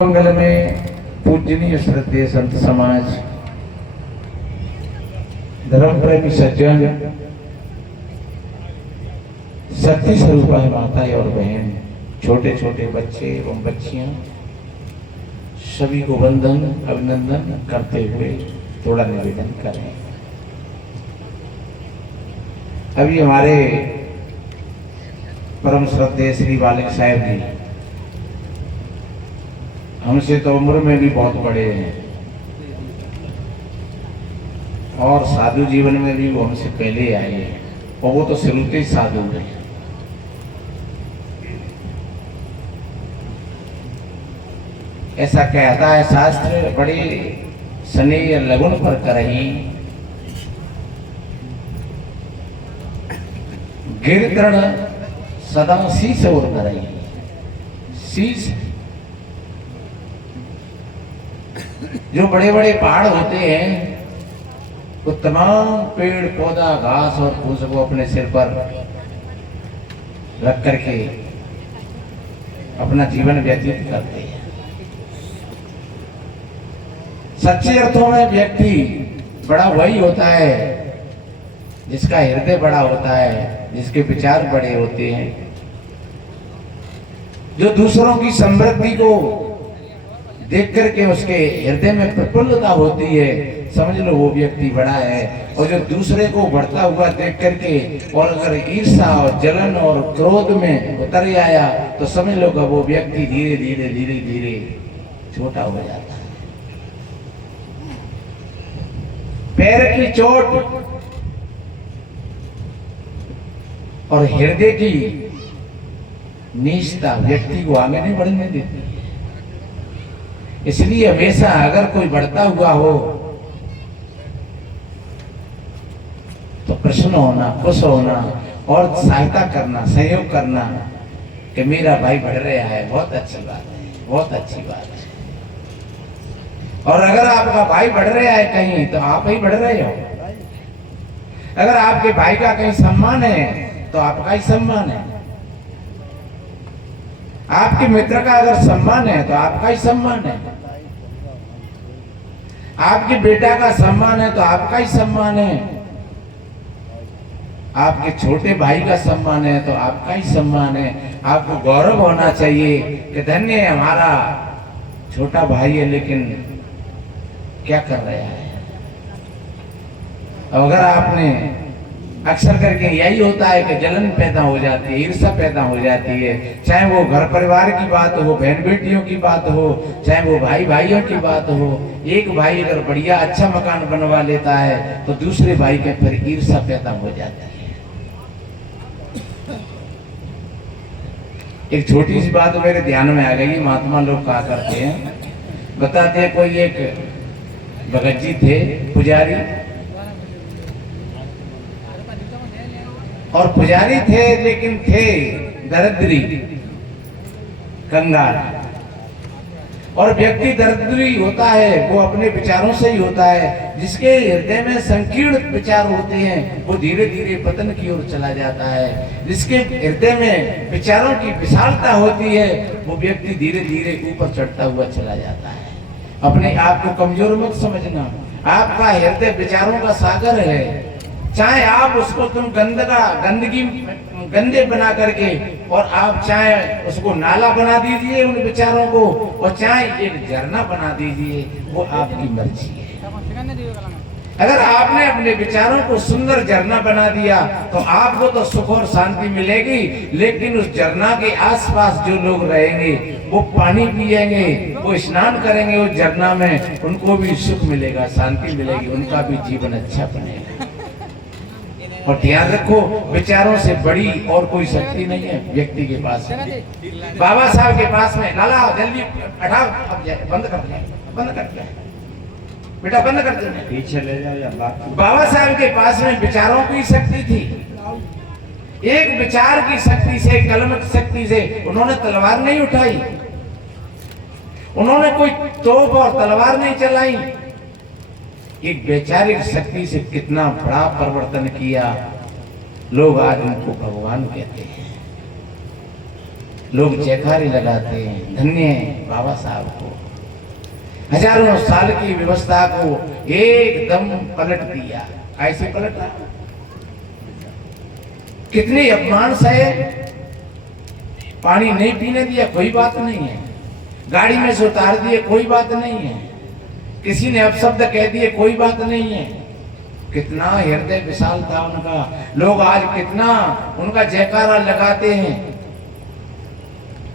मंगल में पूजनीय श्रद्धेय संत समाज, धर्म प्रेमी सज्जन, शक्ति स्वरूप माताएं और बहन, छोटे छोटे बच्चे एवं बच्चियां, सभी को वंदन अभिनंदन करते हुए थोड़ा निवेदन करें। अभी हमारे परम श्रद्धेय श्री बालक साहब जी हमसे तो उम्र में भी बहुत बड़े हैं और साधु जीवन में भी वो हमसे पहले आए हैं और वो तो शुरू से ही साधु हैं। ऐसा कहता है शास्त्र, बड़े स्नेह लगन पर करही गिरतरण सदा शीश और करही। शीश, जो बड़े बड़े पहाड़ होते हैं वो तमाम पेड़ पौधा घास और फूस को अपने सिर पर रख करके अपना जीवन व्यतीत करते हैं। सच्चे अर्थों में व्यक्ति बड़ा वही होता है जिसका हृदय बड़ा होता है, जिसके विचार बड़े होते हैं, जो दूसरों की समृद्धि को देख करके उसके हृदय में प्रफुल्लता होती है, समझ लो वो व्यक्ति बड़ा है। और जो दूसरे को बढ़ता हुआ देख करके और अगर ईर्ष्या और जलन और क्रोध में उतर आया तो समझ लो कि वो व्यक्ति धीरे धीरे धीरे धीरे छोटा हो जाता है। पैर की चोट और हृदय की नीचता व्यक्ति को आगे नहीं बढ़ने देती। इसलिए हमेशा अगर कोई बढ़ता हुआ हो तो प्रसन्न होना, खुश होना और सहायता करना, सहयोग करना कि मेरा भाई बढ़ रहा है, बहुत अच्छी बात है, बहुत अच्छी बात है। और अगर आपका भाई बढ़ रहा है कहीं तो आप ही बढ़ रहे हो। अगर आपके भाई का कहीं सम्मान है तो आपका ही सम्मान है। आपके मित्र का अगर सम्मान है तो आपका ही सम्मान है। आपके बेटा का सम्मान है तो आपका ही सम्मान है। आपके छोटे भाई का सम्मान है तो आपका ही सम्मान है। आपको गौरव होना चाहिए कि धन्य है हमारा छोटा भाई है, लेकिन क्या कर रहा है। अगर आपने अक्सर करके यही होता है कि जलन पैदा हो जाती है, ईर्ष्या पैदा हो जाती है, चाहे वो घर परिवार की बात हो, बहन बेटियों की बात हो, चाहे वो भाई भाइयों की बात हो। एक भाई अगर बढ़िया अच्छा मकान बनवा लेता है तो दूसरे भाई के फिर ईर्ष्या पैदा हो जाती है। एक छोटी सी बात मेरे ध्यान में आ गई। महात्मा लोग कहा करते हैं, बताते हैं, कोई एक भगत जी थे पुजारी, और पुजारी थे लेकिन थे दरिद्री, कंगाल। और व्यक्ति दरिद्री होता है वो अपने विचारों से ही होता है। जिसके हृदय में संकीर्ण विचार होते हैं वो धीरे धीरे पतन की ओर चला जाता है। जिसके हृदय में विचारों की विशालता होती है वो व्यक्ति धीरे धीरे ऊपर चढ़ता हुआ चला जाता है। अपने आप को कमजोर मत समझना। आपका हृदय विचारों का सागर है। चाहे आप उसको तुम गंदगी गंदे बना करके और आप चाहे उसको नाला बना दीजिए उन विचारों को, और चाहे एक झरना बना दीजिए, वो आपकी मर्जी है। अगर आपने अपने विचारों को सुंदर झरना बना दिया तो आपको तो सुख और शांति मिलेगी, लेकिन उस झरना के आसपास जो लोग रहेंगे वो पानी पिएंगे, वो स्नान करेंगे उस झरना में, उनको भी सुख मिलेगा, शांति मिलेगी, उनका भी जीवन अच्छा बनेगा। और ध्यान रखो, विचारों से बड़ी और कोई शक्ति नहीं है व्यक्ति के पास। बाबा साहब के पास में, लाला जल्दी हटाओ, बंद कर दिया, बंद कर दिया बेटा, बंद कर दिया, पीछे ले जाओ या बाबा साहब के पास में विचारों की शक्ति थी। एक विचार की शक्ति से, कलम की शक्ति से उन्होंने तलवार नहीं उठाई, उन्होंने कोई तोप और तलवार नहीं चलाई। एक वैचारिक शक्ति से कितना बड़ा परिवर्तन किया। लोग आज उनको भगवान कहते हैं। लोग जयकारे लगाते हैं, धन्य है बाबा साहब को। हजारों साल की व्यवस्था को एकदम पलट दिया। ऐसे पलटा, कितने अपमान सहे। पानी नहीं पीने दिया, कोई बात नहीं है। गाड़ी में से उतार दिए, कोई बात नहीं है। किसी ने अपशब्द कह दिए, कोई बात नहीं है। कितना हृदय विशाल था उनका। लोग आज कितना उनका जयकारा लगाते हैं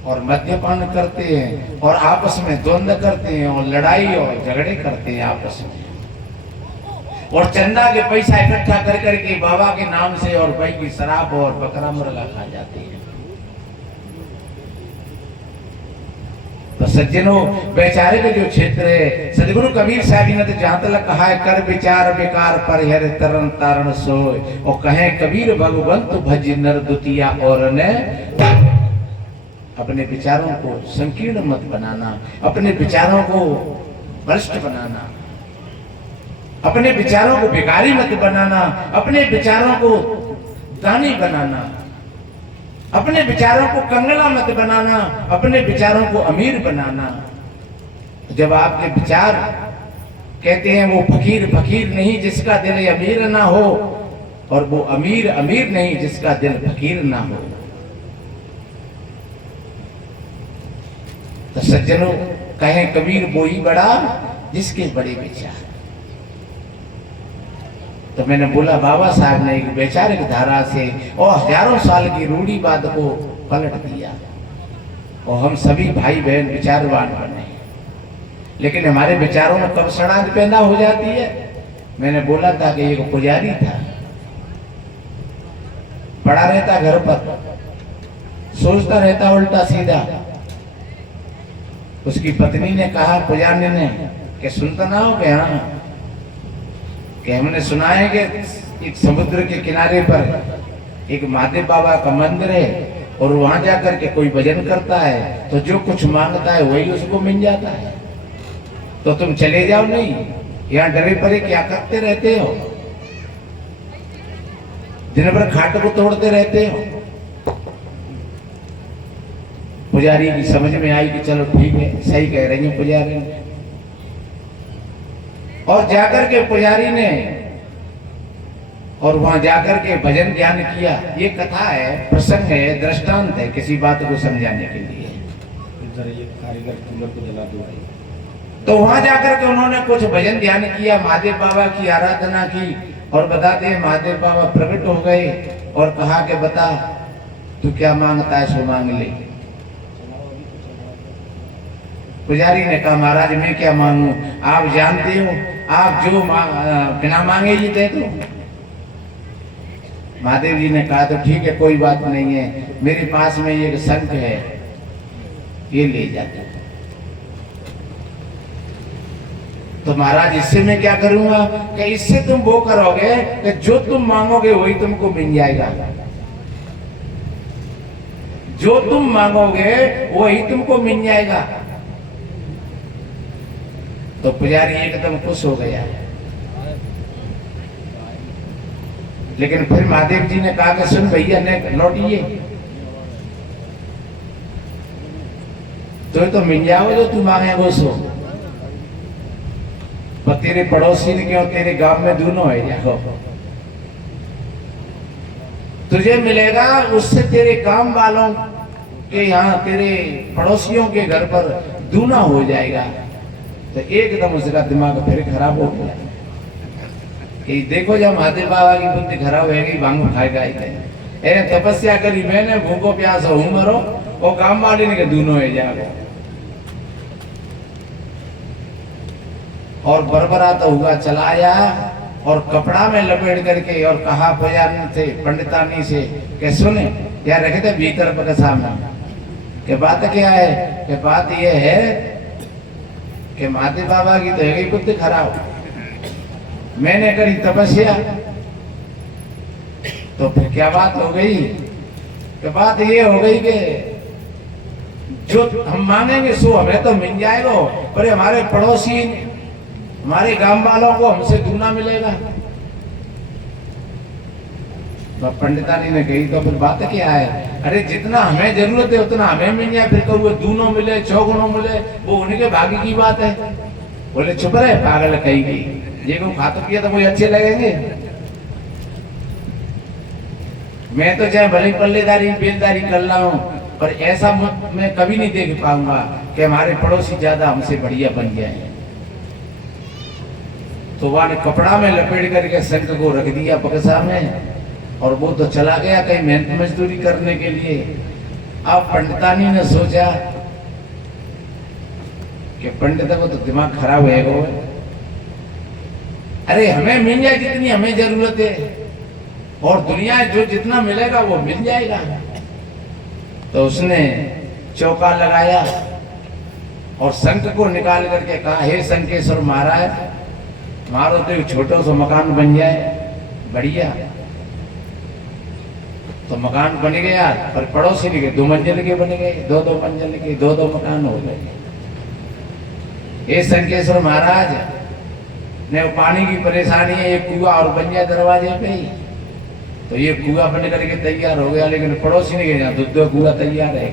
और मद्यपान करते हैं और आपस में द्वंद्व करते हैं और लड़ाई और झगड़े करते हैं आपस में, और चंदा के पैसा इकट्ठा कर करके बाबा के नाम से और भाई की शराब और बकरा मुर्गा खा जाते हैं। तो सज्जनों, बेचारे के जो क्षेत्र है, सदगुरु कबीर साहब ने तो जहां तक कहा है, कर विचार बेकार पर हर तरन तारण सोय, और कहे कबीर भगवंत भज नर दुतिया और ने। अपने विचारों को संकीर्ण मत बनाना, अपने विचारों को भ्रष्ट बनाना, अपने विचारों को बेकारी मत बनाना, अपने विचारों को दानी बनाना, अपने विचारों को कंगला मत बनाना, अपने विचारों को अमीर बनाना। जब आपके विचार कहते हैं वो फकीर फकीर नहीं जिसका दिल अमीर ना हो, और वो अमीर अमीर नहीं जिसका दिल फकीर ना हो। तो सज्जनों, कहें कबीर वो ही बड़ा जिसके बड़े विचार। तो मैंने बोला बाबा साहब ने एक वैचारिक धारा से और हजारों साल की रूढ़ी बात को पलट दिया, और हम सभी भाई बहन विचारवान बने। लेकिन हमारे विचारों में कब सड़ांध पैदा हो जाती है। मैंने बोला था कि एक पुजारी था, पड़ा रहता घर पर, सोचता रहता उल्टा सीधा। उसकी पत्नी ने कहा पुजारी ने कि सुनता ना हो कि हाँ, कि हमने सुना है कि एक समुद्र के किनारे पर एक महादेव बाबा का मंदिर है, और वहां जाकर के कोई भजन करता है तो जो कुछ मांगता है वही उसको मिल जाता है। तो तुम चले जाओ, नहीं यहाँ डरे परे क्या करते रहते हो, दिन भर खाट को तोड़ते रहते हो। पुजारी की समझ में आई कि चलो ठीक है, सही कह रही है पुजारी। और जाकर के पुजारी ने और वहां जाकर के भजन ज्ञान किया। ये कथा है, प्रसंग है, दृष्टांत है किसी बात को समझाने के लिए। तो वहां जाकर के उन्होंने कुछ भजन ध्यान किया, महादेव बाबा की आराधना की, और बताते हैं महादेव बाबा प्रकट हो गए और कहा कि बता तू क्या मांगता है सो मांग ले। पुजारी ने कहा महाराज मैं क्या मांगू, आप जानते हो आप जो बिना मांगे ही दे दो। महादेव जी ने कहा तो ठीक है कोई बात नहीं है, मेरे पास में एक शंख है, ये ले जाते। तो महाराज इससे मैं क्या करूंगा, कि इससे तुम वो करोगे कि जो तुम मांगोगे वही तुमको मिल जाएगा, जो तुम मांगोगे वही तुमको मिल जाएगा। तो पुजारी एकदम खुश हो गया। लेकिन फिर महादेव जी ने कहा कि सुन भैया ने लौटिए, तो मिल जाओ जो तू मांगे वो सो। पर तेरे पड़ोसी ने क्यों, तेरे गांव में दोनों है जाओ, तुझे मिलेगा उससे तेरे काम वालों के यहाँ, तेरे पड़ोसियों के घर पर दूना हो जाएगा। तो एकदम उसका दिमाग फिर खराब हो गया कि देखो जब महादेव बाबा की बुद्धि खराब होगी भांग खाएगा ही। तपस्या करी मैंने, भूखो प्यास हूं मरो, और काम वाली ने दोनों है जाओ। और बरबराता हुआ चला आया और कपड़ा में लपेट करके और कहा पुजारी से पंडितानी से कि सुने यार रखे थे भीतर पर सामने कि बात क्या है, कि बात यह है कि महादेव बाबा की तो है गई बुद्धि खराब, मैंने करी तपस्या, तो फिर क्या बात हो गई, कि बात ये हो गई कि जो हम मांगेंगे सो हमें तो मिल जाएगा, पर हमारे पड़ोसी हमारे गांव वालों को हमसे दूना मिलेगा। तो पंडितानी ने कही तो फिर बात क्या है, अरे जितना हमें जरूरत है उतना हमें मिल जाए, फिर कहो दूनों मिले चौगुनों मिले वो उनके भाग्य की बात है। बोले चुप रहे पागल कही गई, ये को खातर किया तो कोई अच्छे लगेंगे। मैं तो चाहे भले पल्लेदारी बेलदारी कर रहा हूँ, पर ऐसा मैं कभी नहीं देख पाऊंगा कि हमारे पड़ोसी ज्यादा हमसे बढ़िया बन जाए। तो वहां ने कपड़ा में लपेट करके शंख को रख दिया बक्सा में, और वो तो चला गया कहीं मेहनत मजदूरी करने के लिए। अब पंडितानी ने सोचा कि पंडित को तो दिमाग खराब है वो, अरे हमें मिल जाए जितनी हमें जरूरत है, और दुनिया जो जितना मिलेगा वो मिल जाएगा। तो उसने चौका लगाया और शंख को निकाल करके कहा, हे शंखेश्वर महाराज, मारो तो एक छोटा सा मकान बन जाए बढ़िया। तो मकान बन गया, पर पड़ोसी के 2 मंजिल के बन गए, 2-2 मंजिल के 2-2 मकान हो गए। हे शंखेश्वर महाराज ने पानी की परेशानी है, एक कुआं और बन जाए दरवाजे पे ही, तो ये कुआं बन करके तैयार हो गया। लेकिन पड़ोसी ने कहा 2 कुआं तैयार है।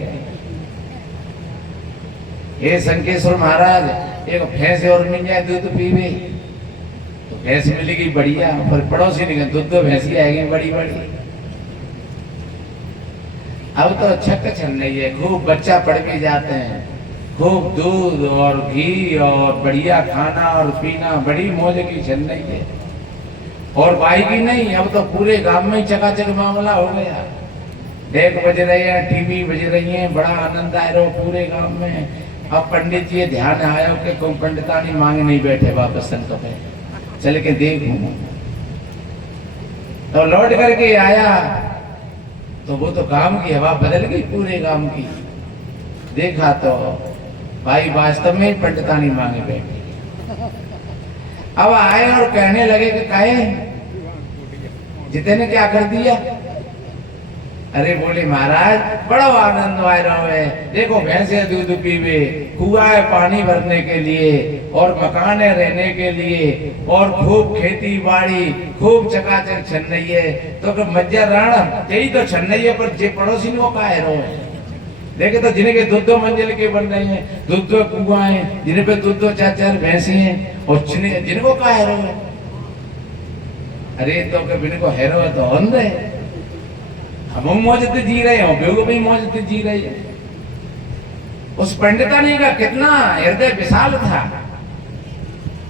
हे शंखेश्वर महाराज एक भैंस और मिल जाए दूध पीवे, तो भैंस मिलेगी बढ़िया, पर पड़ोसी ने कहा 2 भैंसी आएगी बड़ी बड़ी। अब तो छक छन रही है, खूब बच्चा पढ़ के जाते हैं, खूब दूध और घी और बढ़िया खाना और पीना, बड़ी मौज की छन रही है। और बाई की नहीं, अब तो पूरे गांव में ही चकाचक मामला हो गया। डेक बज रहे हैं, टीवी बज रही हैं, बड़ा आनंद आ रहा है पूरे गांव में। अब पंडित जी ध्यान आया कि कोई पंडितानी मांग नहीं बैठे वापस संत पे, चल के देखूं। तो लौट करके आया तो वो तो गांव की हवा बदल गई पूरे गांव की। देखा तो भाई वास्तव में पंडितानी मांगे बैठे। अब आए और कहने लगे कि कहे जिते ने क्या कर दिया। अरे बोले महाराज बड़ा आनंद आ रहा है, देखो भैंसे दूध पीवे, कुआं है पानी भरने के लिए, और मकान है रहने के लिए, और खूब खेती बाड़ी खूब चकाचक छन रही है। तो मज्जा राणा यही तो छन रही है, पर जे पड़ोसी को का है देखे तो जिनके 2-2 मंजिल के बन रहे हैं, 2-2 कुआं हैं, जिन पे 2-2 4-4 भैंसी हैं, और जिनको का हैरो है। अरे तो कभी इनको हैरो है तो अंध है, हम मौजते जी रहे हो, बेगो भी मौजते जी रहे हैं। उस पंडितानी का कितना हृदय विशाल था।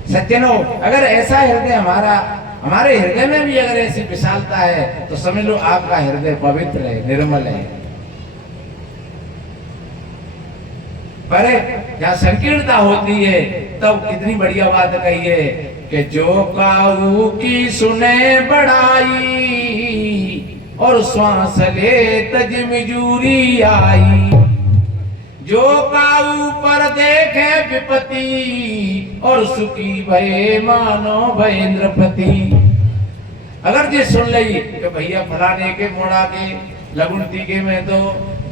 सज्जनों, अगर ऐसा हृदय हमारे हृदय में भी अगर ऐसी विशालता है तो समझ लो आपका हृदय पवित्र है, निर्मल है। पर जहाँ संकीर्णता होती है तब कितनी बढ़िया बात कही है कि जो काऊ की सुने बड़ाई, और श्वास ले तज मिजूरी आई। जो काऊ पर देखे विपत्ति, और सुखी भये मानो भयेंद्रपति। अगर जी सुन ली कि भैया फलाने के मोड़ा के लगुनती के में तो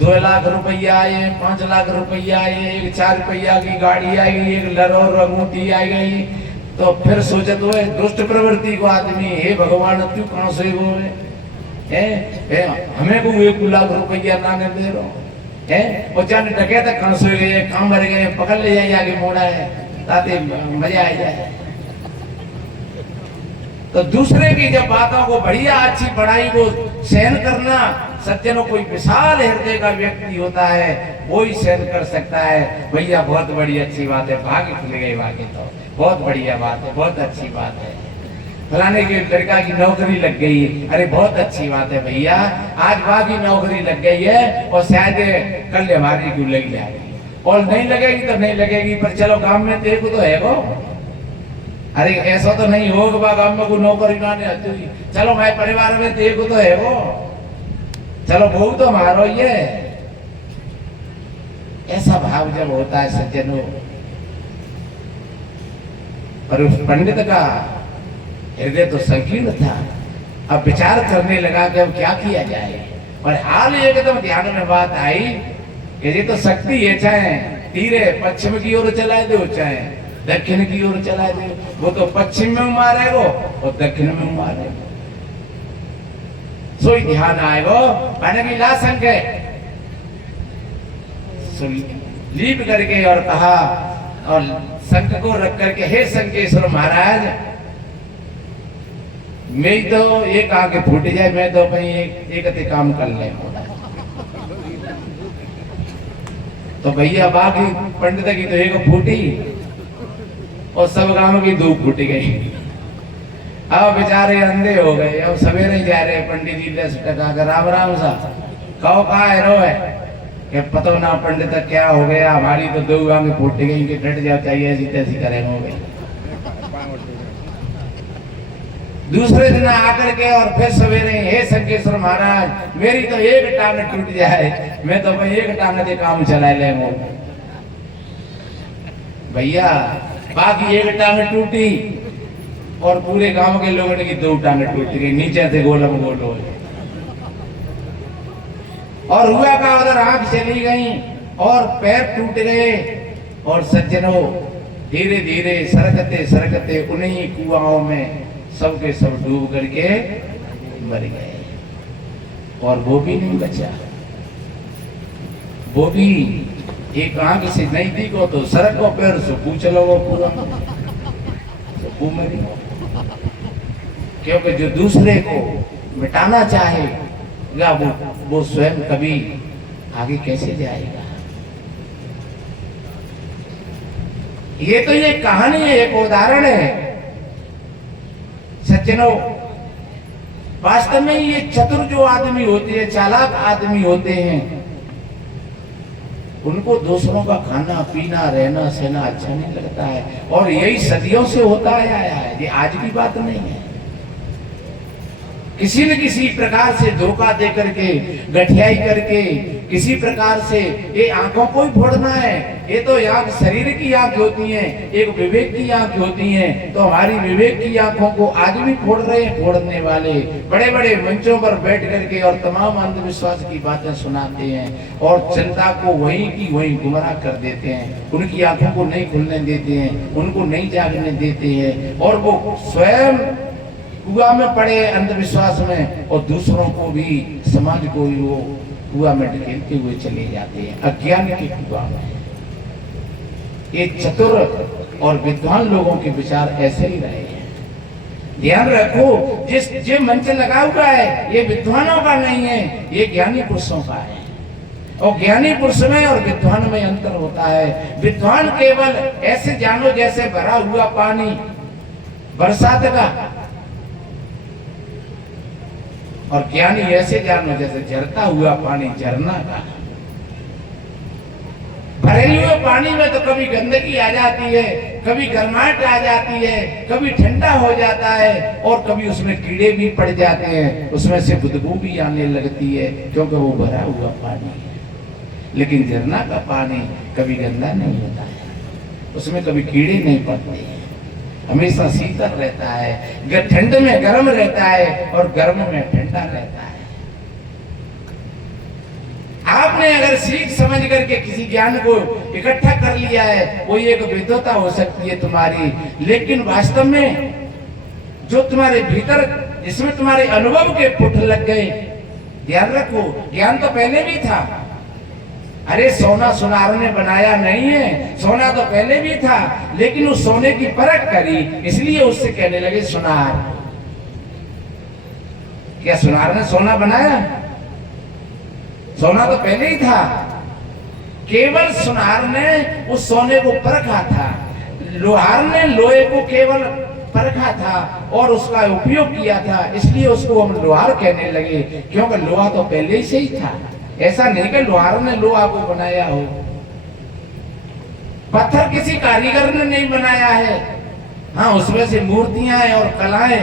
2 लाख रुपया आए, 5 लाख रुपया आए, एक 4 रुपया की गाड़ी आई, एक लरोर अंगूठी आई गई, तो फिर सोचत हो दुष्ट प्रवृत्ति को आदमी, हे भगवान तू कहां से वो है, हमें को 1 लाख रुपया ना दे रहा है, और जाने डके तक कहां से गए, काम भर गए, पकड़ ले जाए आगे मोड़ा है ताकि मजा आ जाए। तो दूसरे की जब बातों को बढ़िया अच्छी पढ़ाई को सहन करना, सज्जनों कोई विशाल हृदय का व्यक्ति होता है वो ही सहन कर सकता है। भैया बहुत बड़ी अच्छी बात है, भाग्य खुल गए, भाग्य तो बहुत बढ़िया बात है, बहुत अच्छी बात है। फलाने के लड़का की नौकरी लग गई, अरे बहुत अच्छी बात है भैया, आज वहां की नौकरी लग गई है और शायद कल हमारी क्यों लग जाएगी, और नहीं लगेगी तो नहीं लगेगी, पर चलो काम में देखो तो है वो। अरे ऐसा तो नहीं होगा गांव में कोई नौकरी ना नहीं, चलो मैं परिवार में देखो तो है वो, चलो बहु तो मारो ये। ऐसा भाव जब होता है सज्जनों, पर उस पंडित का हृदय तो संकीर्ण था। अब विचार करने लगा कि अब क्या किया जाए, और हाल एकदम ध्यान में बात आई कि ये तो शक्ति है, चाहे तीरे पश्चिम की ओर चला दो चाहे दक्षिण की ओर चला दे, वो तो पश्चिम में मारेगो और दक्षिण में मारेगो। सोई ध्यान आएगो मैंने भी ला संके लीप करके और कहा और शंख को रख करके हे शंकेश्वर महाराज मैं तो एक आगे फूट जाए मैं तो कहीं एक काम कर ले तो भैया बाकी पंडित की तो एक फूटी और सब गांव की दो फूट गई। अब बेचारे अंधे हो गए। अब सवेरे ही जा रहे पंडित जी 10 टका का राम राम सा कहो कहा है रो है कि पता ना पंडित क्या हो गया हमारी तो दो गांव फूट गई कि डट जाओ चाहिए ऐसी तैसी करेंगे हो गई। दूसरे दिन आकर के और फिर सवेरे हे शंकेश्वर महाराज मेरी तो एक टांग टूट जाए मैं तो भाई एक टांग से काम चला ले भैया बाकी एक टांग टूटी और पूरे गांव के लोगों की दो टांग टूट गई नीचे से गोलम गोल हो और हुआ का उधर आंख चली गई और पैर टूट गए और सज्जनों धीरे धीरे सरकते सरकते उन्हीं कुआओं में सबके सब डूब करके मर गए और वो भी नहीं बचा। वो भी एक आंख से नहीं दिखो तो सड़क को पैर से पूछ लो वो पूरा वो मरी क्योंकि जो दूसरे को मिटाना चाहेगा वो स्वयं कभी आगे कैसे जाएगा। ये तो ये कहानी है एक उदाहरण है सज्जनों। वास्तव में ये चतुर जो आदमी होते हैं चालाक आदमी होते हैं उनको दूसरों का खाना पीना रहना सहना अच्छा नहीं लगता है और यही सदियों से होता आया है। ये आज की बात नहीं है। किसी न किसी प्रकार से धोखा दे करके गठियाई करके किसी प्रकार से ये आंखों को ही फोड़ना है। ये तो आंख शरीर की आंख होती है एक विवेक की आंख होती है तो हमारी विवेक की आंखों को आज भी फोड़ रहे हैं फोड़ने वाले बड़े बड़े मंचों पर बैठ करके और तमाम अंधविश्वास की बातें सुनाते हैं और जनता को वहीं की वहीं गुमराह कर देते हैं। उनकी आंखों को नहीं खुलने देते हैं उनको नहीं जागने देते हैं और वो स्वयं कुआं में पड़े अंधविश्वास में और दूसरों को भी समाज को भी वो कुआं में ढकेलते हुए चले जाते हैं अज्ञान के कुआं में। ये चतुर और विद्वान लोगों के विचार ऐसे ही रहे हैं। ध्यान रखो जिस जो मंच लगा हुआ है ये विद्वानों का नहीं है ये ज्ञानी पुरुषों का है और ज्ञानी पुरुष में और विद्वान में अंतर होता है। विद्वान केवल ऐसे जानो जैसे भरा हुआ पानी बरसात का और ज्ञानी ऐसे जानो जैसे झरता हुआ पानी झरना का। भरे हुए पानी में तो कभी गंदगी आ जाती है कभी गर्माहट आ जाती है कभी ठंडा हो जाता है और कभी उसमें कीड़े भी पड़ जाते हैं उसमें से बदबू भी आने लगती है क्योंकि वो भरा हुआ पानी है। लेकिन झरना का पानी कभी गंदा नहीं होता है उसमें कभी कीड़े नहीं पड़ते हैं हमेशा शीतल रहता है ठंड में गर्म रहता है और गर्म में ठंडा रहता है। आपने अगर सीख समझ करके किसी ज्ञान को इकट्ठा कर लिया है वो एक विद्वता हो सकती है तुम्हारी लेकिन वास्तव में जो तुम्हारे भीतर जिसमें तुम्हारे अनुभव के पुट लग गए। ध्यान रखो ज्ञान तो पहले भी था। अरे सोना सुनार ने बनाया नहीं है सोना तो पहले भी था लेकिन उस सोने की परख करी इसलिए उससे कहने लगे सुनार। क्या सुनार ने सोना बनाया? सोना तो पहले ही था केवल सुनार ने उस सोने को परखा था। लोहार ने लोहे को केवल परखा था और उसका उपयोग किया था इसलिए उसको हम लोहार कहने लगे क्योंकि लोहा तो पहले से ही था। ऐसा नहीं कि लोहार ने लोहा को बनाया हो। पत्थर किसी कारीगर ने नहीं बनाया है। हाँ उसमें से मूर्तियां हैं और कलाएं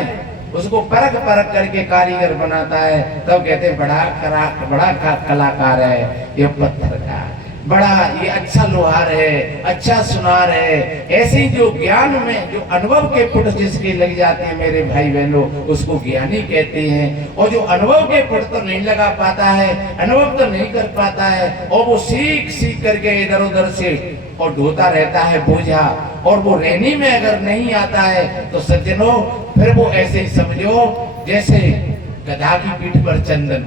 उसको परख परख करके कारीगर बनाता है तब कहते हैं बड़ा कलाकार है ये पत्थर का बड़ा ये अच्छा लोहार है अच्छा सुनार है। ऐसे ही जो ज्ञान में जो अनुभव के पुट जिसके लग जाते हैं मेरे भाई बहनों उसको ज्ञानी कहते हैं। और जो अनुभव के पुट तो नहीं लगा पाता है अनुभव तो नहीं कर पाता है और वो सीख सीख करके इधर उधर से और ढोता रहता है बोझा और वो रहने में अगर नहीं आता है तो सज्जनों फिर वो ऐसे ही समझो जैसे गधा की पीठ पर चंदन,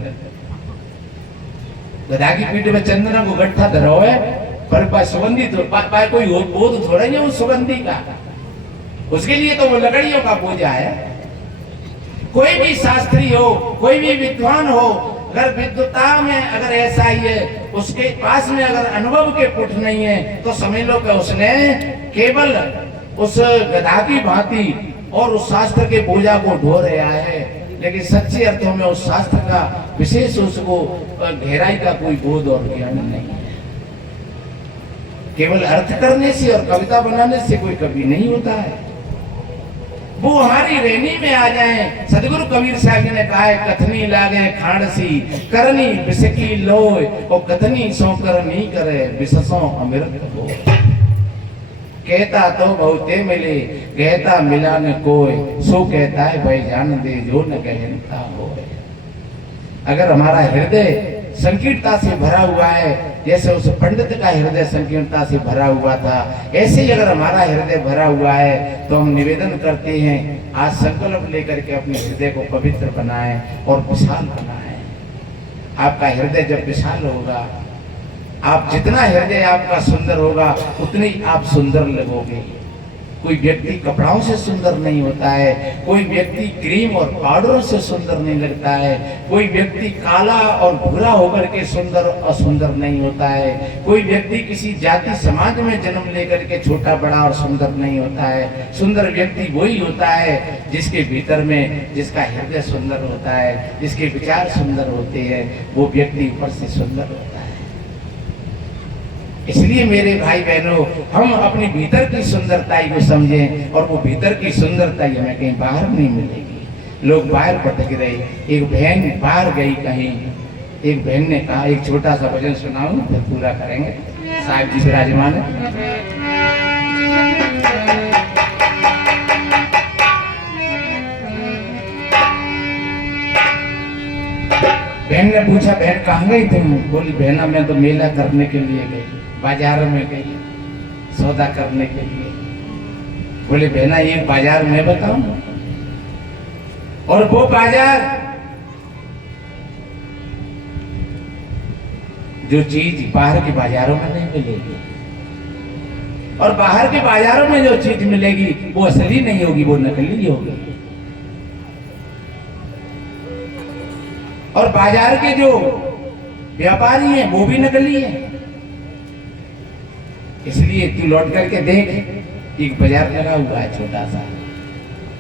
गधा की पीठ पर चंदन को गट्ठा धरो है, पर सुगंधी तो कोई बोध थोड़ा ही है उस सुगंधी का, उसके लिए तो वो लकड़ियों का पूजा है। कोई भी शास्त्री हो, कोई भी विद्वान हो, अगर विद्वता में अगर ऐसा ही है, उसके पास में अगर अनुभव के पुट नहीं है, तो समझ लो कि उसने केवल उस गधा की भांति और उस शास्त्र के पूजा को ढो रहा है, लेकिन सच्चे अर्थों में उस शास्त्र का विशेष उसको गहराई का कोई बोध और ज्ञान नहीं है। केवल अर्थ करने से और कविता बनाने से कोई कवि नहीं होता है। वो हमारी रेनी में आ जाए। सदगुरु कबीर साहब जी ने कहा है, कथनी लागे खांडसी करनी बिसकी लोय, और कथनी सो करनी करे बिससों अमृत हो। कहता तो बहुते मिले, कहता मिला न कोई, सो कहता है भाई जान दे जो न कहता हो। अगर हमारा हृदय संकीर्णता से भरा हुआ है, जैसे उस पंडित का हृदय संकीर्णता से भरा हुआ था, ऐसे ही अगर हमारा हृदय भरा हुआ है, तो हम निवेदन करते हैं, आज संकल्प लेकर के अपने हृदय को पवित्र बनाएं और विशाल बनाएं। आपका हृदय जब विशाल होगा, आप जितना हृदय आपका सुंदर होगा, उतनी आप सुंदर लगोगे। कोई व्यक्ति कपड़ों से सुंदर नहीं होता है, कोई व्यक्ति क्रीम और पाउडर से सुंदर नहीं लगता है, कोई व्यक्ति काला और भूरा होकर के सुंदर और सुंदर नहीं होता है, कोई व्यक्ति किसी जाति समाज में जन्म लेकर के छोटा बड़ा और सुंदर नहीं होता है। सुंदर व्यक्ति वही होता है जिसके भीतर में, जिसका हृदय सुंदर होता है, जिसके विचार सुंदर होते हैं, वो व्यक्ति ऊपर से सुंदर होता है। इसलिए मेरे भाई बहनों, हम अपने भीतर की सुंदरता को समझें, और वो भीतर की सुंदरता हमें कहीं बाहर नहीं मिलेगी। लोग बाहर भटक रहे। एक बहन बाहर गई कहीं, एक बहन ने कहा, एक छोटा सा भजन सुनाऊं फिर पूरा करेंगे। साहिब जी विराजमान है। बहन ने पूछा, बहन कहाँ गई तुम? बोली, बहना मैं तो मेला करने के लिए गई, बाजार में गई सौदा करने के लिए। बोले, बहना ये बाजार मैं बताऊं? और वो बाजार जो चीज बाहर के बाजारों में नहीं मिलेगी, और बाहर के बाजारों में जो चीज मिलेगी वो असली नहीं होगी, वो नकली होगी। और बाजार के जो व्यापारी हैं वो भी नकली है। इसलिए तू लौट करके देख, एक बाजार लगा हुआ है छोटा सा,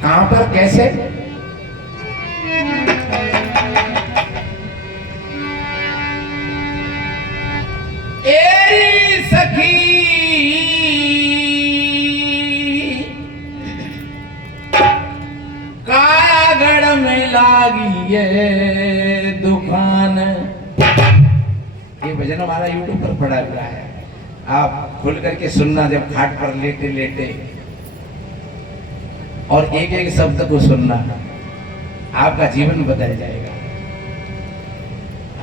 कहां पर, कैसे? एरी सखी कायागढ़ में लागी ये दुकान। ये भजन हमारा यूट्यूब पर पड़ा हुआ है, आप खुल करके सुनना, जब खाट पर लेटे लेटे, और एक एक शब्द को सुनना, आपका जीवन बदल जाएगा।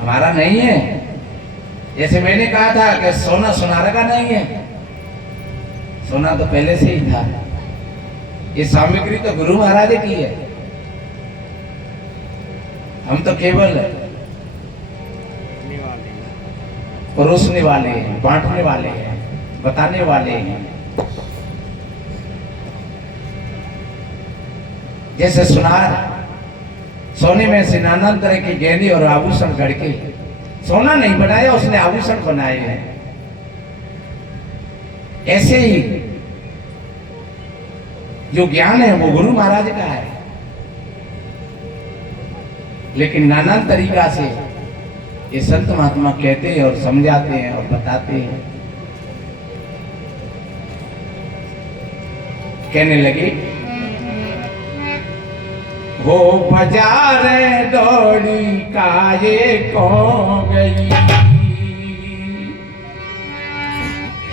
हमारा नहीं है। जैसे मैंने कहा था कि सोना सुनार का नहीं है, सोना तो पहले से ही था। ये सामग्री तो गुरु महाराज की है, हम तो केवल परोसने वाले हैं, बांटने वाले हैं, बताने वाले हैं। जैसे सुनार, सोने में से नाना तरह के गहने और आभूषण गढ़के, सोना नहीं बनाया उसने, आभूषण बनाए हैं। ऐसे ही जो ज्ञान है वो गुरु महाराज का है, लेकिन नाना तरीका से ये संत महात्मा कहते हैं और समझाते हैं और बताते हैं। कहने लगे, वो बाजार दौड़ी काये को गई,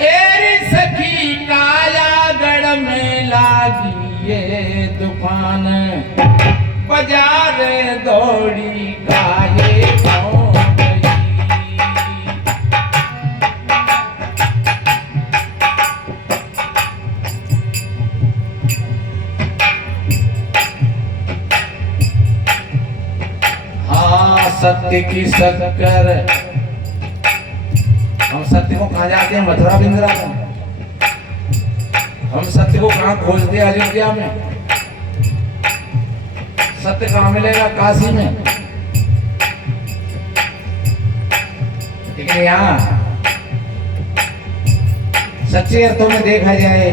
एरी सखी कायागढ़ में लागी ये दुकान, बाजार दौड़ी काये को सत्य की शक्कर। हम सत्य को कहाँ जाते हैं? मथुरा वृंदावन। हम सत्य को कहाँ खोजते हैं? अयोध्या में। सत्य कहाँ मिलेगा? काशी में। लेकिन यहाँ सच्चे अर्थों में देखा जाए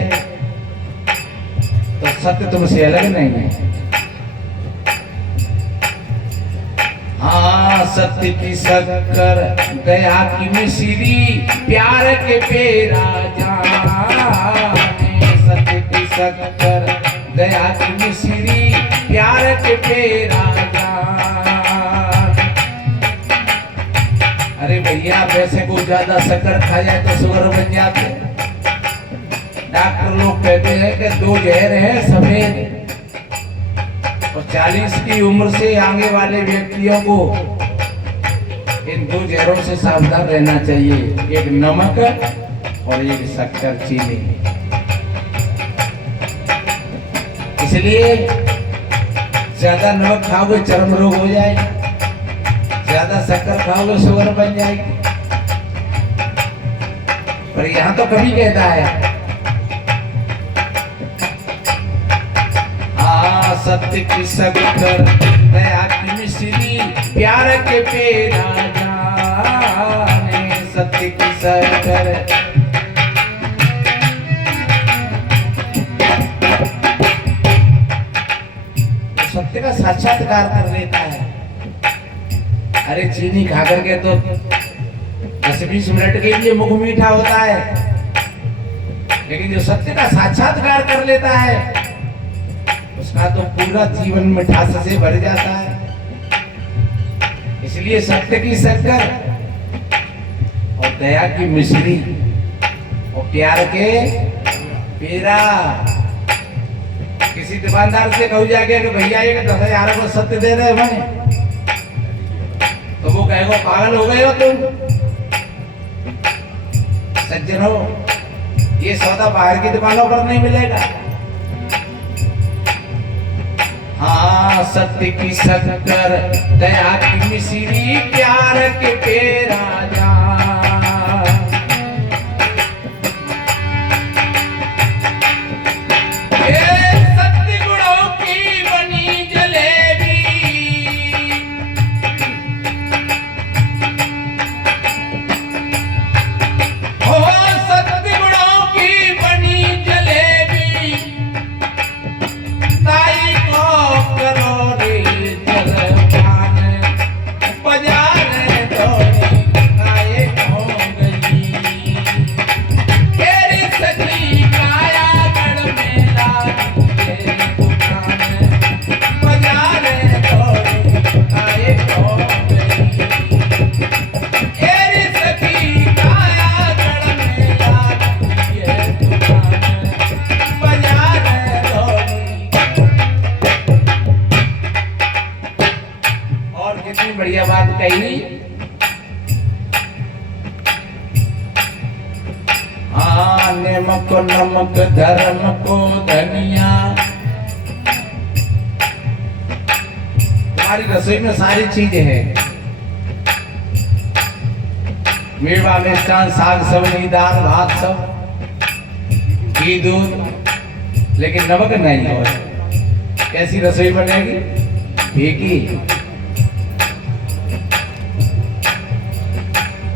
तो सत्य तुमसे अलग नहीं है। हाँ, सत्य की शक्कर, दया की मिश्री, प्यार के पेरा जाने। सत्य की शक्कर, दया की मिश्री, प्यार के पेरा जाने। अरे भैया, वैसे को ज्यादा शक्कर खा जाए तो शुगर बन जाते। डॉक्टर लोग कहते हैं कि 2 जहर है सफेद, और 40 की उम्र से आगे वाले व्यक्तियों को इन 2 जहरों से सावधान रहना चाहिए, एक नमक और एक शक्कर, चीनी। इसलिए ज्यादा नमक खाओगे चर्म रोग हो जाएगा, ज्यादा शक्कर खाओगे शुगर बन जाएगी। पर यहाँ तो कभी कहता है सत्य की शक्कर, दया की मिश्री, प्यार के पेरा जाने। सत्य की शक्कर, सत्य का साक्षात्कार कर लेता है। अरे चीनी खा करके तो 10-20 मिनट के लिए मुख मीठा होता है, लेकिन जो सत्य का साक्षात्कार कर लेता है उसका तो पूरा जीवन मिठास से भर जाता है। इसलिए सत्य की शक्कर और दया की मिश्री और प्यार के पेरा। किसी दुकानदार से कहू जाके कि भैया ये 10,000 को सत्य दे रहे हैं, तो वो कहेगा पागल हो गए हो तुम। सज्जनों, ये सौदा बाहर की दुकानों पर नहीं मिलेगा। हाँ, सत्य की शक्कर, दया की मिश्री, प्यार के पेरा जाने। सत्य गुणों की बनी जलेबी, ओ सत्य गुणों की बनी जलेबी, ताई को करो रे जलपान, बजाने दौड़ी काये हो गई। तेरी सखी काया गढ़ में लागी तेरी दुकान, बजाने दौड़ी काये हो गई। तेरी सखी काया गढ़ में लागी ये दुकान, बजाने दौड़ी। और कितनी बढ़िया बात कही। हाँ, नमक को नमक, धर्म को धनिया। तुम्हारी रसोई में सारी चीजें हैं, मेवा मिष्टान, साग सब्जी, दाल भात, सब घी दूध, लेकिन नमक नहीं हो। कैसी रसोई बनेगी? फीकी।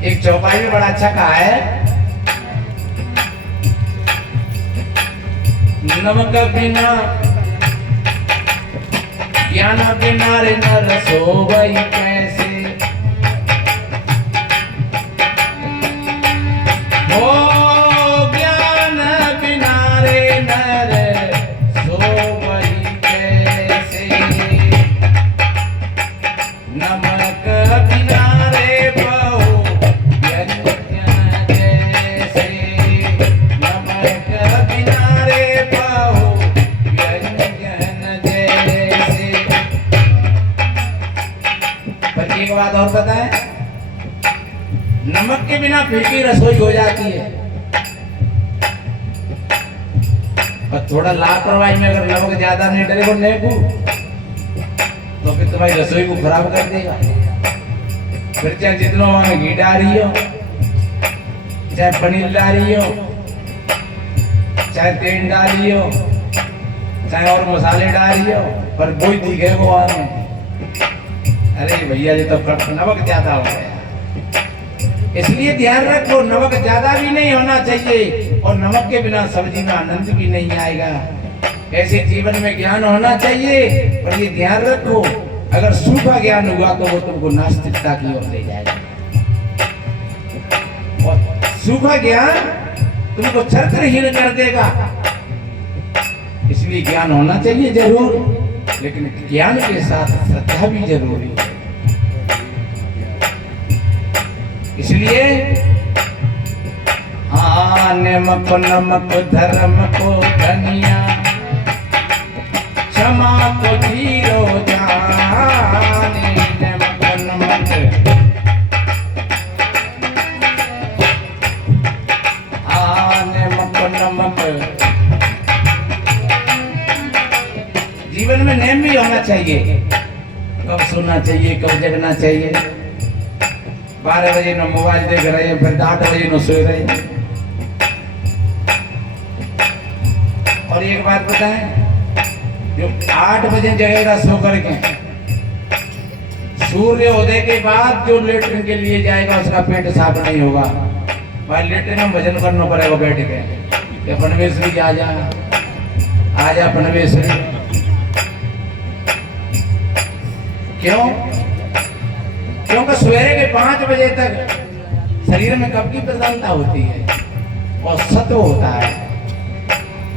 एक चौपाई में बड़ा अच्छा कहा है, नमक बिना ज्ञान बिना रे नर सोवई कैसे। ओ ज्ञान बिना रे नर सोवई कैसे। नमक बिना रे बहु व्यंजन जैसे। नमक बिना रे बहु व्यंजन जैसे। पर एक बात और बताएं, नमक के बिना फीकी रसोई हो जाती है। और थोड़ा लापरवाही में अगर नमक ज्यादा नहीं डले वो नेकू, तो फिर तुम्हारी रसोई को खराब कर देगा। फिर चाहे जितना वहां घी डाली हो, चाहे पनीर डाली हो, चाहे तेल डाली हो, चाहे और मसाले डाली हो, पर कोई दिखे वो आने, अरे भैया ये तो नमक ज्यादा हो गया। इसलिए ध्यान रखो, नमक ज्यादा भी नहीं होना चाहिए और नमक के बिना सब्जी में आनंद भी नहीं आएगा। ऐसे जीवन में ज्ञान होना चाहिए, पर ये ध्यान रखो अगर सूखा ज्ञान हुआ तो वो तुमको नास्तिकता की ओर ले जाएगा, और सूखा ज्ञान तुमको चरित्रहीन कर देगा। इसलिए ज्ञान होना चाहिए जरूर, लेकिन ज्ञान के साथ श्रद्धा भी जरूरी है। इसलिए हाँ, नमक नमक धर्म को धनिया, क्षमा को धीरो जाने। नमक नमक हाँ, नमक नमक। जीवन में नेम भी होना चाहिए, कब सोना चाहिए, कब जगना चाहिए। 12 बजे न मोबाइल देख रहे हैं, फिर 8 बजे न सो रहे हैं। और एक बात बताएं, जो 8 बजे जगेगा सो करके, सूर्य उदय के बाद जो लेटरिन के लिए जाएगा उसका पेट साफ नहीं होगा। भाई लेटरिन में भजन करना पड़ेगा बैठ के, पनवेश्वरी आजा पनवेश्वरी। क्यों? क्योंकि सवेरे के 5 बजे तक शरीर में कफ की प्रधानता होती है और सत्व होता है,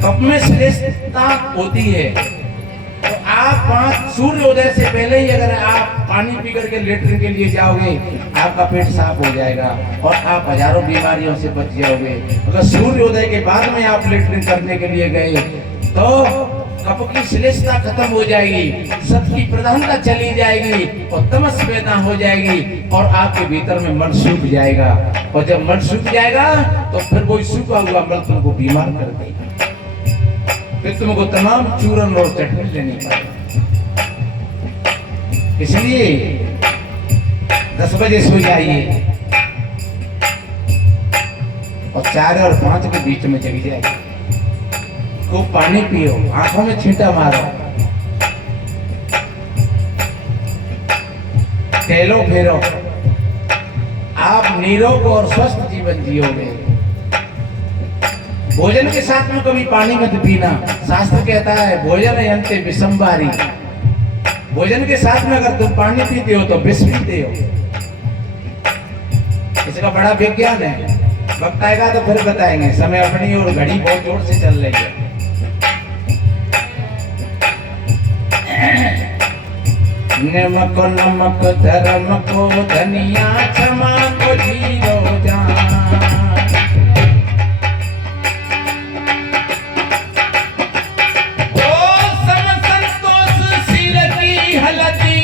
कफ में श्रेष्ठता होती है। तो आप सूर्योदय से पहले ही अगर आप पानी पी करके लेटरिन के लिए जाओगे, आपका पेट साफ हो जाएगा और आप हजारों बीमारियों से बच जाओगे। अगर सूर्योदय के बाद में आप लेटरिन करने के लिए गए तो कफ की श्लेषता खत्म हो जाएगी, सत्व की प्रधानता चली जाएगी और तमस पैदा हो जाएगी और आपके भीतर में मन सूख जाएगा। और जब मन सूख जाएगा तो फिर कोई सूखा हुआ मल तुमको बीमार कर देगा, फिर तुमको तमाम चूरन और चटनी लेनी पड़ेगी। इसलिए 10 बजे सो जाइए और 4 और 5 के बीच में जग जाइए। खूब पानी पियो, आंखों में छींटा मारो, टहलो फेरो, आप निरोग और स्वस्थ जीवन जियोगे। भोजन के साथ में कभी पानी मत पीना। शास्त्र कहता है भोजन यंते विषमवारी, भोजन के साथ में अगर तुम पानी पीते हो तो विष पीते हो। इसका बड़ा विज्ञान है, वक्त आएगा तो फिर बताएंगे। समय अपनी और घड़ी बहुत जोर से चल रही है। नमक नमक धर्म को धनिया, क्षमा को धीरो जान। ओ सम संतोष शील की हलती,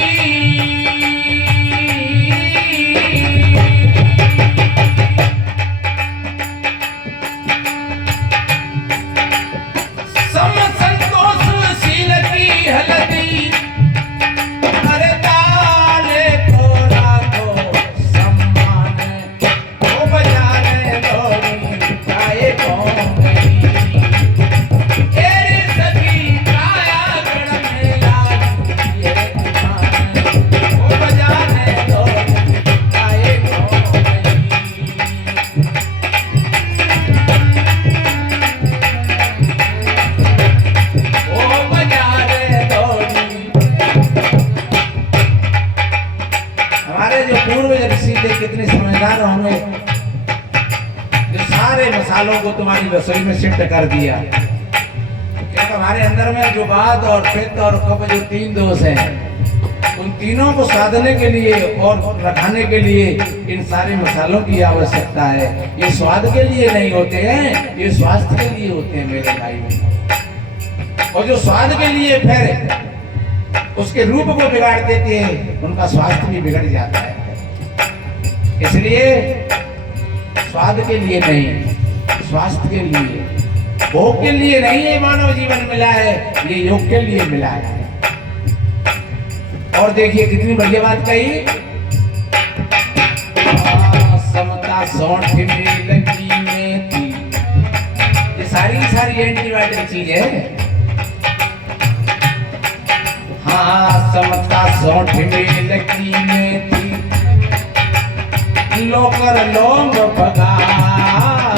सम संतोष शील की हलती। कितने समझदार होंगे जो सारे मसालों को तुम्हारी रसोई में शिफ्ट कर दिया। क्योंकि हमारे अंदर में जो वात और पित्त और कफ जो 3 दोष हैं, उन तीनों को साधने के लिए और रखाने के लिए इन सारे मसालों की आवश्यकता है। ये स्वाद के लिए नहीं होते हैं, ये स्वास्थ्य के लिए होते हैं मेरे भाई। और जो स्वाद के लिए फिर उसके रूप को बिगाड़ देते हैं, उनका स्वास्थ्य भी बिगड़ जाता है। इसलिए स्वाद के लिए नहीं, स्वास्थ्य के लिए, भोग के लिए नहीं ये मानव जीवन मिला है, ये योग के लिए मिला है। और देखिए कितनी बढ़िया बात कही, समता सौंठ में लगी मेथी, ये सारी की सारी एंटीबायोटिक चीज है। हाँ समता सौंठ में लगी मेथी, लोकर लौंग पगार।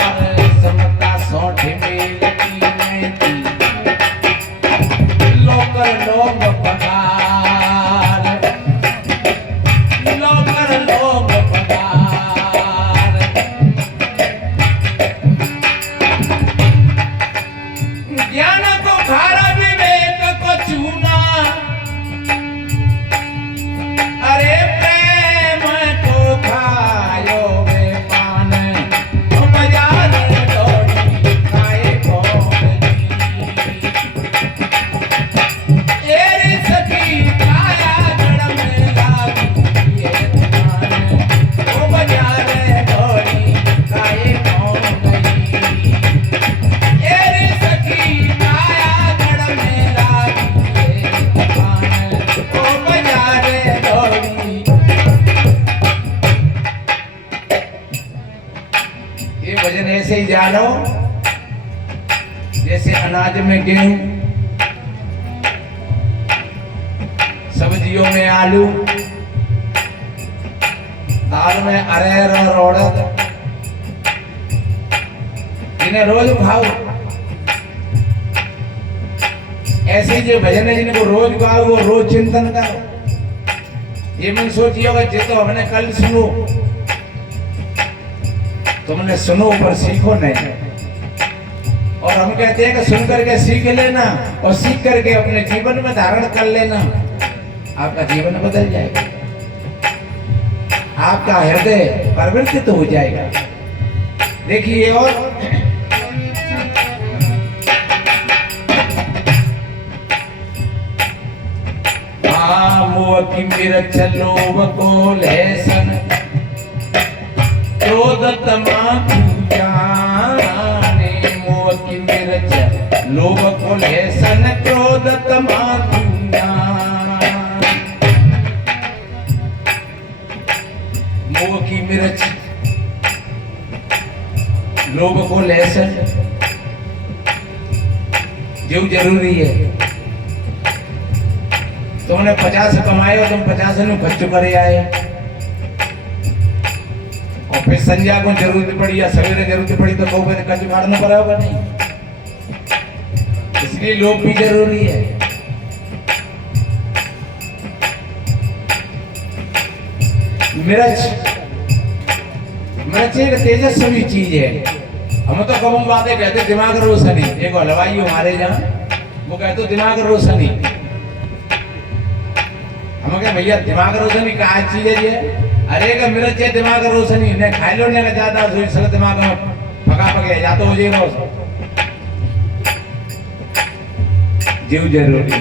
समता सौंठ में लगी मेथी, लोकर लौंग पगार, लोकर लौंग पगार। ज्ञान को खारा विवेक को चूना, अरे प्रेम को खायो वे पान, बाजार दौड़ी खाए कौन। एरी सखी काया जड़ में लागी ये दुकान, ओ बाजार दौड़ी खाए कौन। एरी सखी काया जड़ में लागी ये दुकान, ओ बाजार दौड़ी। ये भजन ऐसे ही जानो जैसे अनाज में गेहूं, सब्जियों में आलू, दाल में अरहर और उड़द, इन्हें रोज खाओ। ऐसे ही जो भजन है जिनको रोज गाओ वो रोज चिंतन करो। ये मन सोचिएगा जो तो हमने कल सुनो, तुमने सुनो पर सीखो नहीं। और हम कहते हैं कि सुन करके सीख लेना और सीख करके अपने जीवन में धारण कर लेना, आपका जीवन बदल जाएगा, आपका हृदय परिवर्तित हो जाएगा। देखिए और मुँह की मिर्च लोभ को लहसन, क्रोध तमाकू जाने। मुँह की मिर्च लोभ को लहसन, क्रोध तमाकू जाने। मुँह की मिर्च लोभ को लहसन जो जरूरी है। तुमने 50 कमाए और तुम 50 में खर्च करे आए, और फिर संध्या को जरूरत पड़ी या सवेरे जरूरत पड़ी तो कहोगे खर्च मारना पड़ा होगा नहीं। इसलिए लोभ भी जरूरी है। मिर्च एक तेजस्वी चीज है। हम तो कम बातें कहते दिमाग रोशनी। एक हलवाई हमारे जहाँ वो कहते दिमाग रोशनी। हम कहे भैया दिमाग रोशनी क्या चीज है ये? अरे का मिर्च है दिमाग रोशनी ने खाई लो ने ज्यादा सर दिमाग में पका पके या तो हो जाएगा जीव जरूरी है।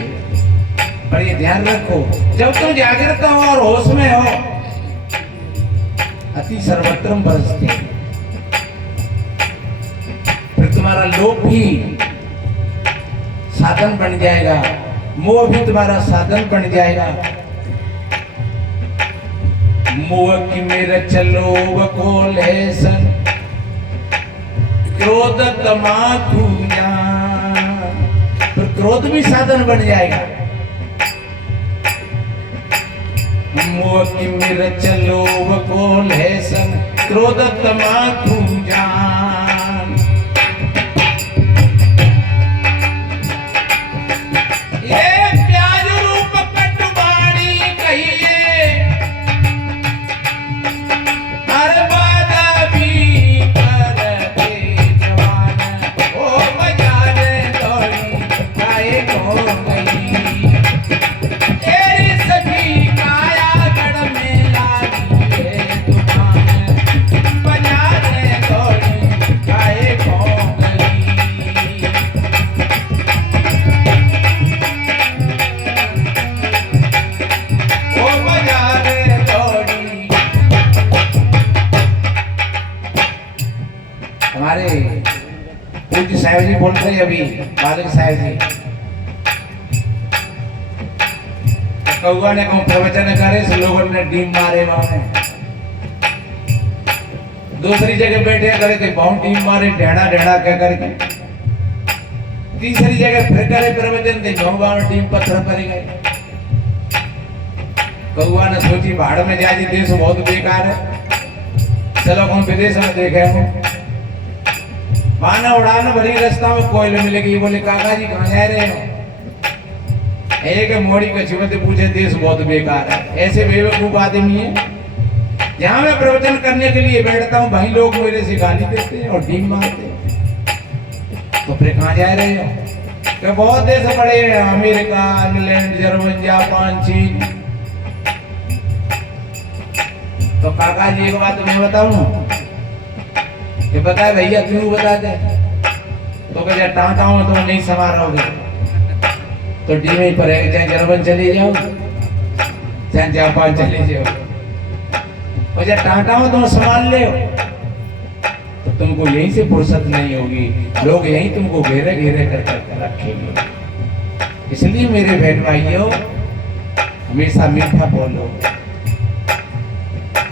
पर ये ध्यान रखो जब तुम जागृत हो और होश में हो अति सर्वत्रम बरसते, फिर तुम्हारा लोभ भी साधन बन जाएगा, मोह भी तुम्हारा साधन बन जाएगा। मोह की मिर्च लोभ को लहसन, क्रोध तमाकू जान, फिर क्रोध भी साधन बन जाएगा। मोह की मिर्च लोभ को लहसन, क्रोध तमाकू जान। ये प्याज रूप कटवाणी कहिए, हर बाधा भी करते जवान, ओ बाजार दौड़ी खाए को गई। तेरी सखी काया गढ़ में लागी है दुकान, बाजार दौड़ी खाए को गई। ओ बाजार दौड़ी। हमारे पूज्य साहब जी बोल रहे अभी, मालिक साहब जी कौआ ने कहूँ प्रवचन करे से लोगों ने डीम मारे वहां दूसरी जगह बैठे करके बाउंड्री मारे ढेड़ा ढेड़ा कह करके, तीसरी जगह फिर करे प्रवचन थे बाउंड्री पत्थर पर गए। कौआ ने सोची भाड़ में जाए देश बहुत बेकार है, चलो हम विदेश में देखे हूँ। माना उड़ान भरी रास्ता में कोयल मिलेगी, बोले काका जी कहाँ जा रहे हो? एक मोड़ी कछुआ से पूछे देश बहुत बेकार है। ऐसे बेवकूफ आदमी है, जहाँ मैं प्रवचन करने के लिए बैठता हूँ भाई लोग मेरे से गाली देते हैं और डीम मारते हैं। तो फिर कहाँ जा रहे हो? कि बहुत देश बड़े हैं, अमेरिका, इंग्लैंड, जर्मन, जापान, चीन। तो काका जी एक बात मैं बताऊं कि बताए भैया क्यों बता दे? तो कहे टाँटा हूं तो नहीं समा रहोगे, तो डीमे पर है, चाहे जर्मन चले जाओ चाहे जापान चले जाओ, और जब टाटा हो तुम संभाल ले हो, तो तुमको यहीं से फुर्सत नहीं होगी, लोग यहीं तुमको घेरे घेरे कर रखेंगे। इसलिए मेरे बहन भाइयों हमेशा मीठा बोलो।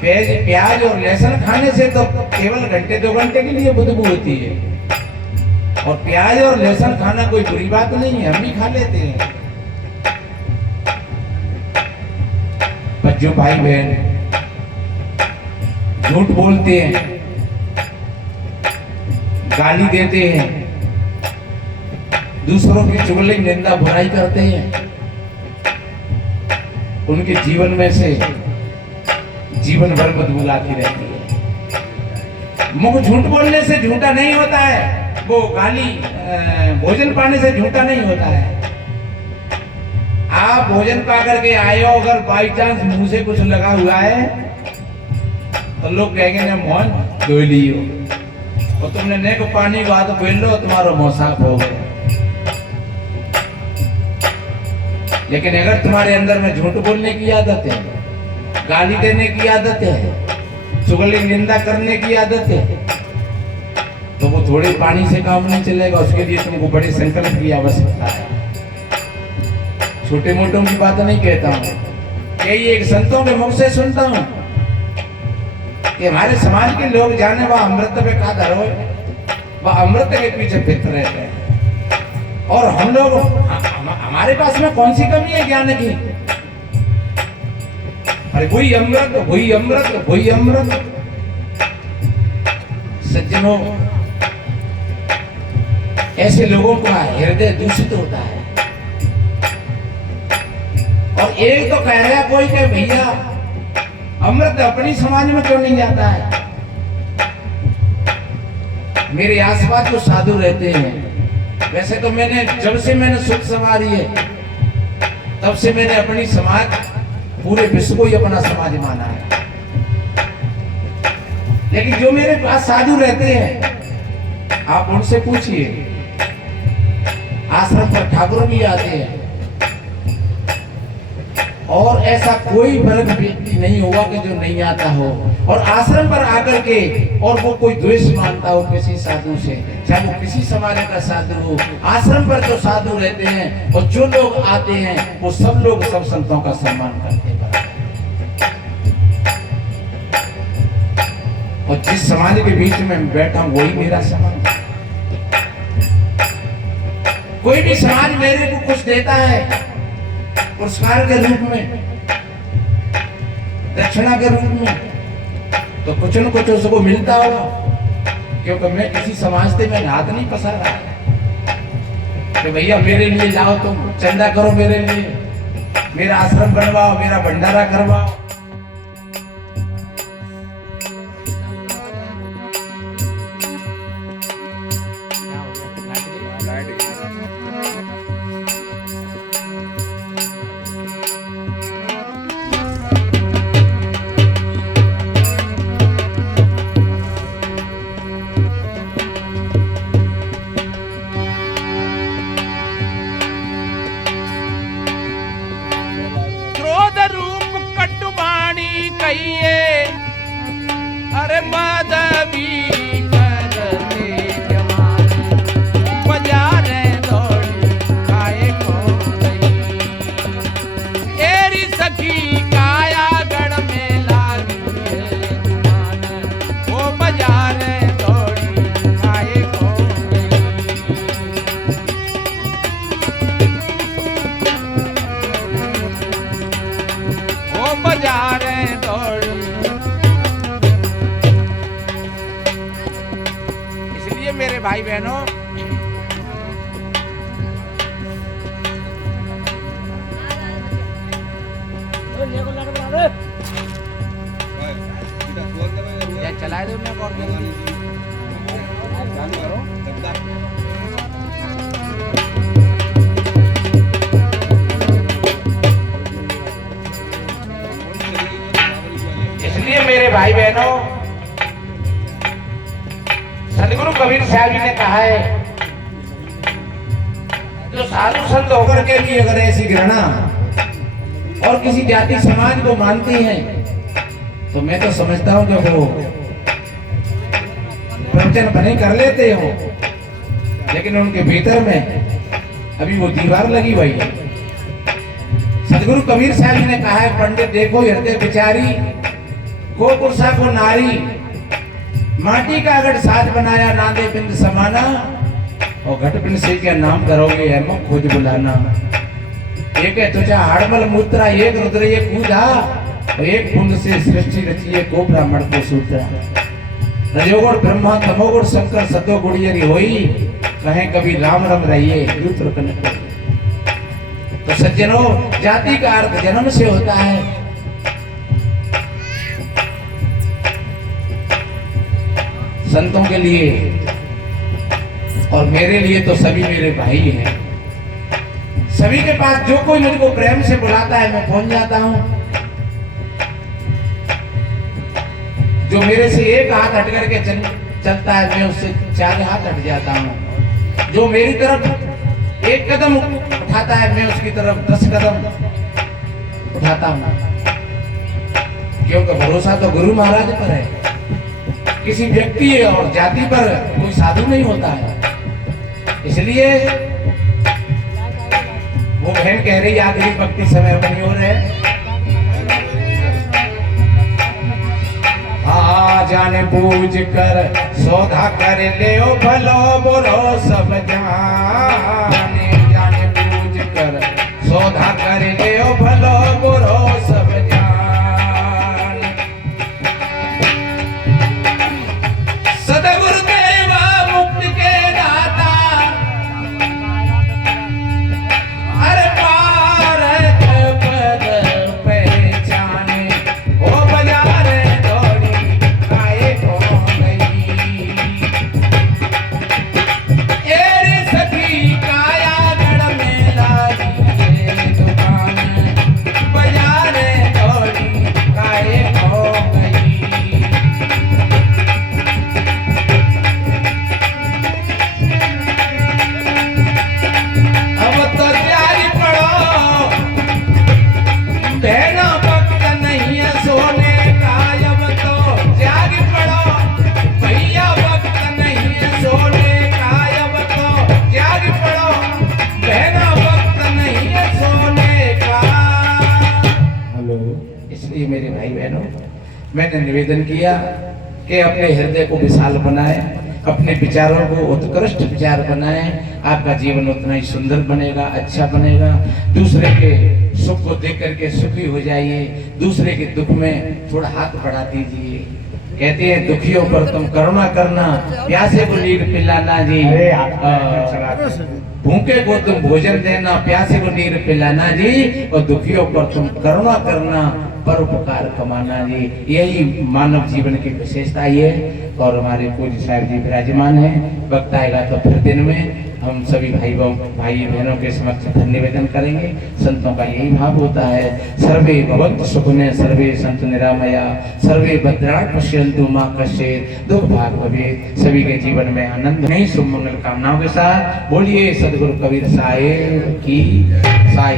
प्याज और लहसुन खाने से तो केवल घंटे 2 घंटे के लिए बदबू होती है, और प्याज और लहसुन खाना कोई बुरी बात नहीं है, हम भी खा लेते हैं। बच्चों भाई बहन झूठ बोलते हैं, गाली देते हैं, दूसरों की चुगली निंदा बुराई करते हैं, उनके जीवन में से जीवन भर बदबू आती रहती है। मुख झूठ बोलने से झूठा नहीं होता है, वो गाली भोजन पाने से झूठा नहीं होता है। आप भोजन पा करके आए हो, अगर बाई चांस मुंह से कुछ लगा हुआ है तो लोग कहेंगे ना मोहन धो लियो, और तुमने ने को पानी को हाथ फेर लो तुम्हारा मुंह साफ हो गया। लेकिन अगर तुम्हारे अंदर में झूठ बोलने की आदत है, गाली देने की आदत है, चुगली निंदा करने की आदत है, तो वो थोड़े पानी से काम नहीं चलेगा। उसके लिए तुमको बड़े संकल्प की आवश्यकता है। छोटे मोटों की बात नहीं कहता हूँ, यही एक संतों के मुख से सुनता हूँ कि हमारे समाज के लोग जाने वह अमृत पे का धरो, वह अमृत के पीछे फिरते रहते हैं, और हम लोग हमारे पास में कौन सी कमी है ज्ञान की? अरे वही अमृत, वही अमृत, वही अमृत। सज्जनों, ऐसे लोगों का हृदय दूषित होता है। और एक तो कह रहा कोई कि भैया अमृत अपनी समाज में क्यों नहीं जाता है? मेरे आसपास जो साधु रहते हैं, वैसे तो जब से मैंने सुख संवारी है तब से मैंने अपनी समाज, पूरे विश्व को ही अपना समाज माना है। लेकिन जो मेरे पास साधु रहते हैं, आप उनसे पूछिए, आश्रम पर ठाकुर भी आते हैं, और ऐसा कोई वर्ग व्यक्ति नहीं होगा कि जो नहीं आता हो, और आश्रम पर आकर के और वो कोई द्वेष मानता हो किसी साधु से, चाहे वो किसी समाज का साधु हो। आश्रम पर जो साधु रहते हैं और जो लोग आते हैं, वो सब लोग सब संतों का सम्मान करते हैं। और जिस समाज के बीच में बैठा हूं वही मेरा समाज। कोई भी समाज मेरे को कुछ देता है पुरस्कार के रूप में, दक्षिणा के रूप में, तो कुछ न कुछ उसको मिलता होगा, क्योंकि मैं किसी समाज से मैं हाथ नहीं पसारा कि भैया मेरे लिए जाओ, तुम चंदा करो मेरे लिए, मेरा आश्रम बनवाओ, मेरा भंडारा करवाओ। बहनों, चला दो इसलिए मेरे भाई बहनों, सदगुरु कबीर साहब जी ने कहा है, जो साधु संत होकर के भी अगर ऐसी घृणा और किसी जाति समाज को मानती हैं, तो मैं तो समझता हूं कि वो प्रवचन भले कर लेते हो, लेकिन उनके भीतर में अभी वो दीवार लगी हुई है। सदगुरु कबीर साहब जी ने कहा है, पंडित देखो हृदय बिचारी, को पुरुषा को नारी, माटी का अगर साज बनाया ना दे बिंद समाना, और घट बिन से क्या नाम करोगे है मुख खोज बुलाना। एक है तुझा हाड़मल मूत्रा, एक रुद्र एक कूदा, और एक कुंड से सृष्टि रचिए को ब्राह्मण को सूत्रा। रजोगुण ब्रह्मा तमोगुण शंकर सतो गुड़ियरी होई, कहें कभी राम रम रहिए यूत्र कनक। तो सज्जनों, जाति का अर्थ जन्म से होता है। संतों के लिए और मेरे लिए तो सभी मेरे भाई हैं। सभी के पास जो कोई मुझको प्रेम से बुलाता है मैं पहुंच जाता हूं। जो मेरे से एक हाथ हट करके चलता है मैं उससे 4 हाथ हट जाता हूं। जो मेरी तरफ एक कदम उठाता है मैं उसकी तरफ 10 कदम उठाता हूं, क्योंकि भरोसा तो गुरु महाराज पर है, किसी व्यक्ति और जाति पर कोई साधु नहीं होता है। इसलिए वो बहन कह रही आखिरी भक्ति समय अपनी ओर है, जाने पूज कर सौदा कर ले ओ भलो बुरो सब जाने। जाने पूज कर सौदा कर ले ओ भलो बुरो सब जाने। सतगुरु देवा मुक्ति के दाता, अरे पारक पद पहचाने, ओ बाजार मेरे भाई बहनों, मैंने निवेदन किया कि अपने हृदय को विशाल बनाए, अपने विचारों को उत्कृष्ट विचार बनाए, आपका जीवन उतना ही सुंदर बनेगा, अच्छा बनेगा। दूसरे के सुख को देख करके सुखी हो जाइए, दूसरे के दुख में थोड़ा हाथ बढ़ा दीजिए। कहते हैं दुखियों पर तुम करुणा करना, प्यासे को नीर पिलाना जी, भूखे को तुम भोजन देना, प्यासे को नीर पिलाना जी, और दुखियों पर तुम करुणा करना, परोपकार कमाना जी। यही मानव जीवन की विशेषता है। और हमारे पूज्य साहब जी विराजमान हैं, वक्त आएगा तो फिर दिन में हम सभी भाई बहनों के समक्ष धन्य निवेदन करेंगे। संतों का यही भाव होता है, सर्वे भवन्तु सुखिनः, सर्वे सन्तु निरामया, सर्वे भद्राणि पश्यन्तु मा कश्चित् दुःख भाग् भवेत्। सभी के जीवन में आनंद नहीं शुभ मंगल कामनाओं के साथ बोलिए सदगुरु कबीर साहिब की साहिब।